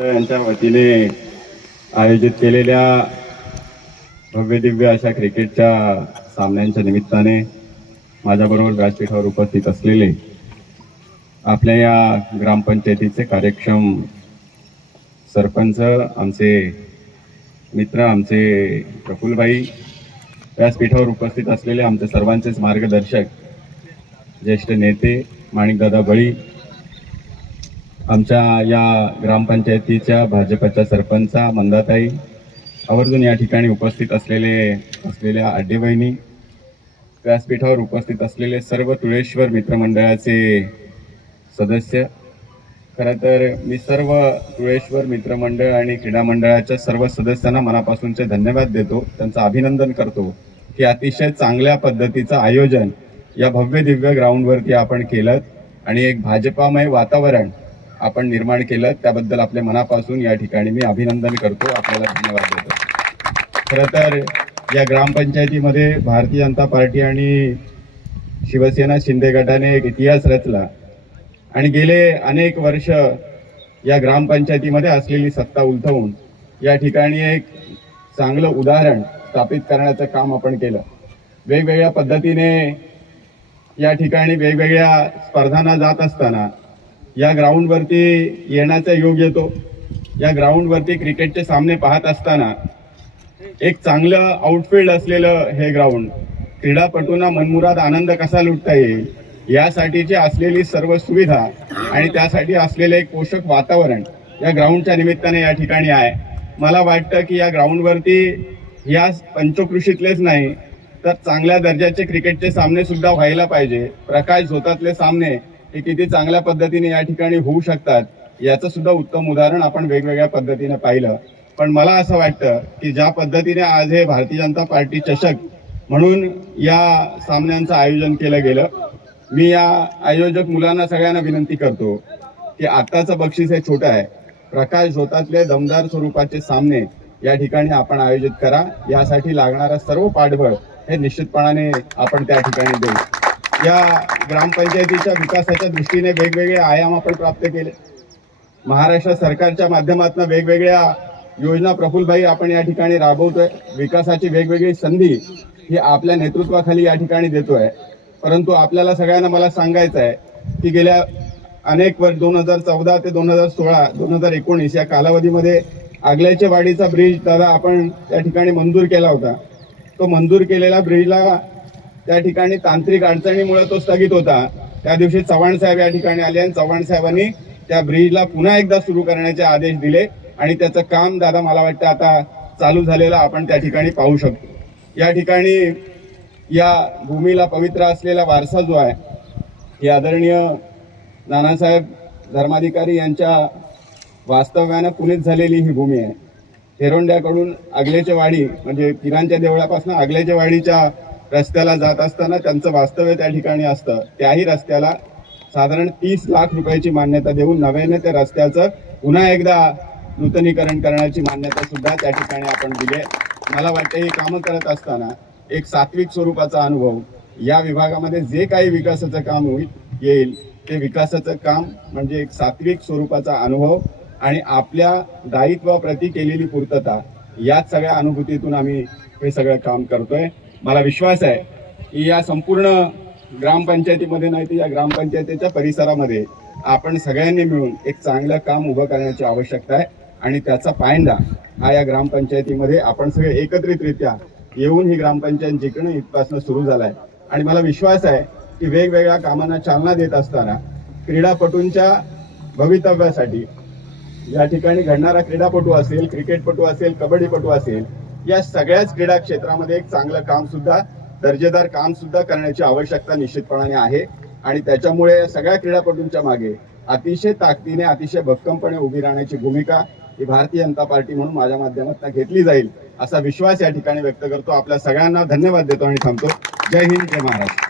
यांच्या वतीने आयोजित केलेल्या भव्य दिव्य अशा क्रिकेटच्या सामन्यांच्या निमित्ताने माझ्याबरोबर व्यासपीठावर उपस्थित असलेले आपल्या या ग्रामपंचायतीचे कार्यक्षम सरपंच आमचे मित्र आमचे प्रफुलभाई व्यासपीठावर उपस्थित असलेले आमचे सर्वांचेच मार्गदर्शक ज्येष्ठ नेते माणिकदादा बळी आमच्या या ग्रामपंचायतीच्या भाजपच्या सरपंचा मंदाताई आवर्जून या ठिकाणी उपस्थित असलेले असलेल्या आड्डेबहिणी व्यासपीठावर उपस्थित असलेले सर्व तुळेश्वर मित्रमंडळाचे सदस्य. खरं तर मी सर्व तुळेश्वर मित्रमंडळ आणि क्रीडा मंडळाच्या सर्व सदस्यांना मनापासूनचे धन्यवाद देतो. त्यांचं अभिनंदन करतो की अतिशय चांगल्या पद्धतीचं आयोजन या भव्य दिव्य ग्राउंडवरती आपण केलं आणि एक भाजपामय वातावरण आपण निर्माण केलं त्याबद्दल आपल्या मनापासून या ठिकाणी मी अभिनंदन करतो. आपल्याला धन्यवाद देतो. खरं तर या ग्रामपंचायतीमध्ये भारतीय जनता पार्टी आणि शिवसेना शिंदे गटाने एक इतिहास रचला. आणि गेले अनेक वर्ष या ग्रामपंचायतीमध्ये असलेली सत्ता उलथवून या ठिकाणी एक चांगलं उदाहरण स्थापित करण्याचं काम आपण केलं. वेगवेगळ्या पद्धतीने या ठिकाणी वेगवेगळ्या स्पर्धांना जात असताना या ग्राउंडवरती येण्याचा योग येतो. या ग्राउंडवरती क्रिकेटचे सामने पाहत असताना एक चांगलं आउटफील्ड असलेलं हे ग्राउंड क्रीडापटूंना मनमुराद आनंद कसा लुटता येईल? यासाठीची असलेली सर्व सुविधा आणि त्यासाठी असलेलं एक पोषक वातावरण या ग्राउंडच्या निमित्ताने या ठिकाणी आहे. मला वाटतं की या ग्राउंडवरती या पंचकृषीतलेच नाही तर चांगल्या दर्जाचे क्रिकेटचे सामने सुद्धा व्हायला पाहिजे. प्रकाश झोतातले सामने हे किती चांगल्या पद्धतीने या ठिकाणी होऊ शकतात याचं सुद्धा उत्तम उदाहरण आपण वेगवेगळ्या पद्धतीने पाहिलं. पण मला असं वाटतं की ज्या पद्धतीने आज हे भारतीय जनता पार्टी चषक म्हणून या सामन्यांचं आयोजन केलं गेलं मी या आयोजक मुलांना सगळ्यांना विनंती करतो की आत्ताचं बक्षीस हे छोटं आहे. प्रकाश झोतातले दमदार स्वरूपाचे सामने या ठिकाणी आपण आयोजित करा. यासाठी लागणारं सर्व पाठबळ हे निश्चितपणाने आपण त्या ठिकाणी देऊ. या ग्रामपंचायतीच्या विकासाच्या दृष्टीने वेगवेगळे आयाम आपण प्राप्त केले. महाराष्ट्र सरकारच्या माध्यमातून वेगवेगळ्या योजना प्रफुलभाई आपण या ठिकाणी राबवतोय. विकासाची वेगवेगळी संधी ही आपल्या नेतृत्वाखाली या ठिकाणी देतोय. परंतु आपल्याला सगळ्यांना मला सांगायचं आहे की गेल्या अनेक वर्ष दोन हजार चौदा ते दोन हजार सोळा दोन हजार एकोणीस या कालावधीमध्ये आगल्याच्या वाडीचा ब्रिज दादा आपण त्या ठिकाणी मंजूर केला होता. तो मंजूर केलेला ब्रिजला त्या ठिकाणी तांत्रिक अडचणीमुळे तो स्थगित होता. त्या दिवशी चव्हाण साहेब या ठिकाणी आले आणि चव्हाण साहेबांनी त्या ब्रिजला पुन्हा एकदा सुरू करण्याचे आदेश दिले आणि त्याचं काम दादा मला वाटतं आता चालू झालेलं आपण त्या ठिकाणी पाहू शकतो. या ठिकाणी या भूमीला पवित्र असलेला वारसा जो आहे ही आदरणीय नानासाहेब धर्माधिकारी यांच्या वास्तव्यानं पुनीत झालेली ही भूमी आहे. थेरोंड्याकडून आगल्याच्या वाडी म्हणजे किरांच्या देवळापासून आगलेच्या वाडीच्या रस्त्याला जात असताना त्यांचं वास्तव्य त्या ठिकाणी असतं. त्याही रस्त्याला साधारण तीस लाख रुपयाची मान्यता देऊन नव्याने त्या रस्त्याचं पुन्हा एकदा नूतनीकरण करण्याची मान्यता सुद्धा त्या ठिकाणी आपण दिली आहे. मला वाटतं ही कामं करत असताना एक सात्विक स्वरूपाचा अनुभव या विभागामध्ये जे काही विकासाचं काम होईल येईल ते विकासाचं काम म्हणजे एक सात्विक स्वरूपाचा अनुभव आणि आपल्या दायित्वाप्रती केलेली पूर्तता याच सगळ्या अनुभूतीतून आम्ही हे सगळं काम करतोय. मला विश्वास आहे की या संपूर्ण ग्रामपंचायतीमध्ये नाही तर या ग्रामपंचायतीच्या परिसरामध्ये आपण सगळ्यांनी मिळून एक चांगलं काम उभं करण्याची आवश्यकता आहे आणि त्याचा पायंडा हा या ग्रामपंचायतीमध्ये आपण सगळे एकत्रितरित्या येऊन ही ग्रामपंचायत जिंकणं इथपासून सुरू झालाय आणि मला विश्वास आहे की वेगवेगळ्या कामांना चालना देत असताना क्रीडापटूंच्या भवितव्यासाठी या ठिकाणी घडणारा क्रीडापटू असेल क्रिकेटपटू असेल कबड्डीपटू असेल या सगळ्याच क्रीडा क्षेत्रामध्ये एक चांगलं काम सुद्धा दर्जेदार काम सुद्धा करण्याची आवश्यकता निश्चितपणाने आहे. आणि त्याच्यामुळे या सगळ्या क्रीडापटूंच्या मागे अतिशय ताकदीने अतिशय भक्कमपणे उभी राहण्याची भूमिका ही भारतीय जनता पार्टी म्हणून माझ्या माध्यमातून घेतली जाईल असा विश्वास या ठिकाणी व्यक्त करतो. आपल्या सगळ्यांना धन्यवाद देतो आणि थांबतो. जय हिंद जय महाराष्ट्र.